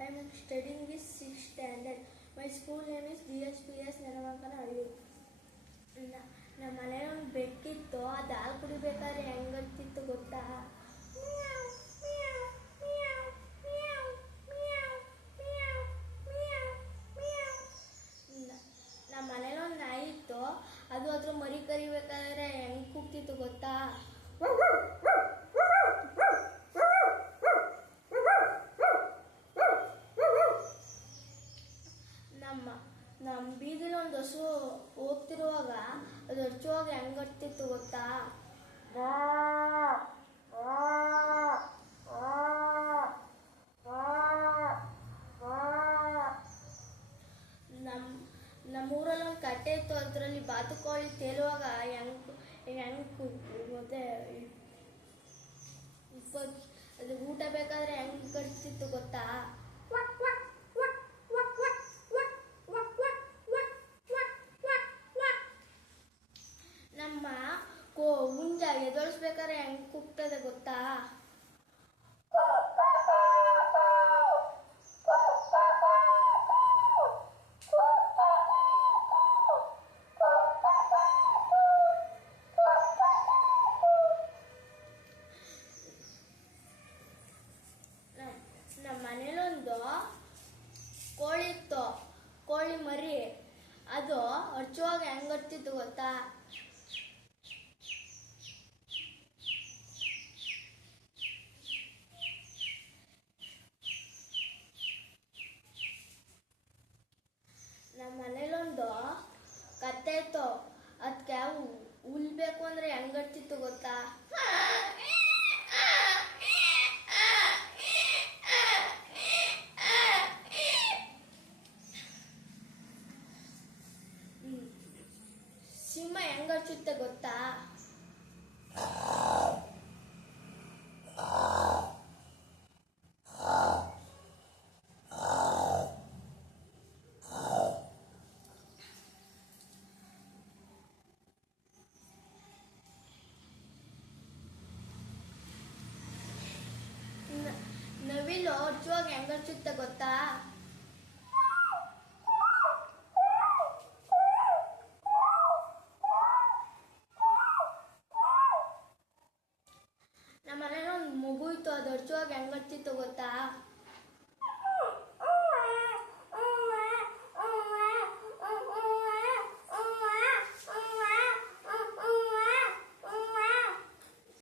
I am studying this 6th standard. My school name is DSPS ನೆನವಾಂಕನ ಹಳ್ಳಿ. ನಮ್ಮ ಮನೇಲಿ ಒಂದು ಬೆಕ್ಕಿತ್ತು. ಅದು ಹಾಲು ಕುಡಿಬೇಕಾದ್ರೆ ಹೆಂಗತ್ತಿತ್ತು ಗೊತ್ತಾ? ನಮ್ಮ ಮನೇಲಿ ಒಂದು ನಾಯಿ ಇತ್ತು. ಅದು ಅದ್ರ ಮರಿ ಕರಿಬೇಕಾದ್ರೆ ಹೆಂಗ್ ಕೂಗ್ತಿತ್ತು ಗೊತ್ತಾ? ನಮ್ಮ ಬೀದಿಲಿ ಒಂದು ಹಸು ಹೋಗ್ತಿರುವಾಗ ಅದು ಹಚ್ಚುವಾಗ ಹೆಂಗರ್ತಿತ್ತು ಗೊತ್ತಾ? ನಮ್ಮೂರಲ್ಲಿ ಒಂದು ಕಟ್ಟೆ ಇತ್ತು. ಅದರಲ್ಲಿ ಬಾತುಕೋಳಿ ತೇಲುವಾಗ ಮತ್ತೆ ಅದು ಊಟ ಬೇಕಾದ್ರೆ ಹೆಂಗ್ ಕಟ್ತಿತ್ತು ಗೊತ್ತಾ? ನಮ್ಮ ಹುಂಜ ಎದೊಳಿಸ್ಬೇಕಾದ್ರೆ ಹೆಂಗ್ ಕೂಗ್ತದೆ ಗೊತ್ತಾ? ನಮ್ಮ ಮನೇಲೊಂದು ಕೋಳಿ ಇತ್ತು. ಕೋಳಿ ಮರಿ ಅದು ಹಚ್ಚುವಾಗ ಹೆಂಗ್ ಹರ್ತಿತ್ತು ಗೊತ್ತಾ? ನಮ್ಮ ಮನೇಲೊಂದು ಕತ್ತೆ ಇತ್ತು. ಅದಕ್ಕೆ ಹುಲ್ ಬೇಕು ಅಂದ್ರೆ ಹೆಂಗ್ ಹರ್ತಿತ್ತು ಗೊತ್ತಾ? ಸಿಂಹ ಹೆಂಗ್ ಹಚ್ಚುತ್ತೆ ಗೊತ್ತಾ? ನವಿಲು ಹಚ್ಚುವಾಗ ಹೆಂಗ್ ಹಚ್ಚುತ್ತೆ ಗೊತ್ತಾ? ನಮ್ಮ ಮನೇಲಿ ಒಂದು ಮಗು ಇತ್ತು. ಅದು ಹಚ್ಚುವಾಗ ಹೆಂಗ್ ಹಚ್ಚಿತ್ತು ಗೊತ್ತಾ?